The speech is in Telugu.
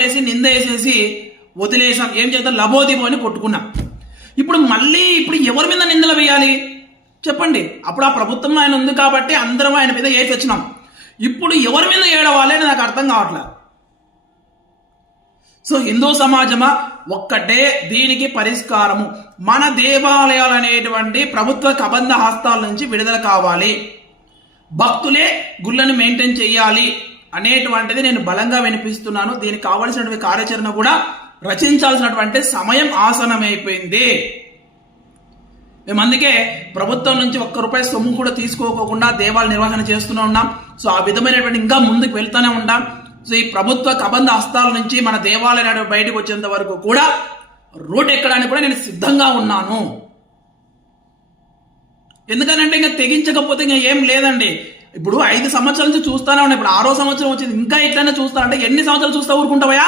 వేసి నింద వేసేసి వదిలేసాం, ఏం చేద్దాం లబోదిబో అని కొట్టుకున్నాం. ఇప్పుడు ఎవరి మీద నిందలు వేయాలి చెప్పండి? అప్పుడు ఆ ప్రభుత్వంలో ఆయన ఉంది కాబట్టి అందరం ఆయన మీద వేసి వచ్చినాం. ఇప్పుడు ఎవరి మీద ఏడవాలి అని నాకు అర్థం కావట్లేదు. సో హిందూ సమాజమా ఒక్కటే దీనికి పరిష్కారము, మన దేవాలయాలు అనేటువంటి ప్రభుత్వ కబంధ హస్తాల నుంచి విడుదల కావాలి, భక్తులే గుళ్ళను మెయింటైన్ చేయాలి అనేటువంటిది నేను బలంగా వినిపిస్తున్నాను. దీనికి కావలసినటువంటి కార్యాచరణ కూడా రచించాల్సినటువంటి సమయం ఆసనమైపోయింది. మేము అందుకే ప్రభుత్వం నుంచి ₹1 సొమ్ము కూడా తీసుకోకుండా దేవాలయ నిర్వహణ చేస్తూనే ఉన్నాం. సో ఆ విధమైనటువంటి ఇంకా ముందుకు వెళ్తూనే ఉంటాం. సో ఈ ప్రభుత్వ కబంధ హస్తాల నుంచి మన దేవాలయాలు బయటకు వచ్చేంత వరకు కూడా రూట్ ఎక్కడానికి కూడా నేను సిద్ధంగా ఉన్నాను. ఎందుకనంటే ఇంకా తెగించకపోతే ఇంకా ఏం లేదండి. ఇప్పుడు 5 సంవత్సరాల నుంచి చూస్తానే ఉన్నా, ఇప్పుడు 6వ సంవత్సరం వచ్చింది, ఇంకా ఇట్లానే చూస్తానంటే ఎన్ని సంవత్సరాలు చూస్తా ఊరుకుంటావా?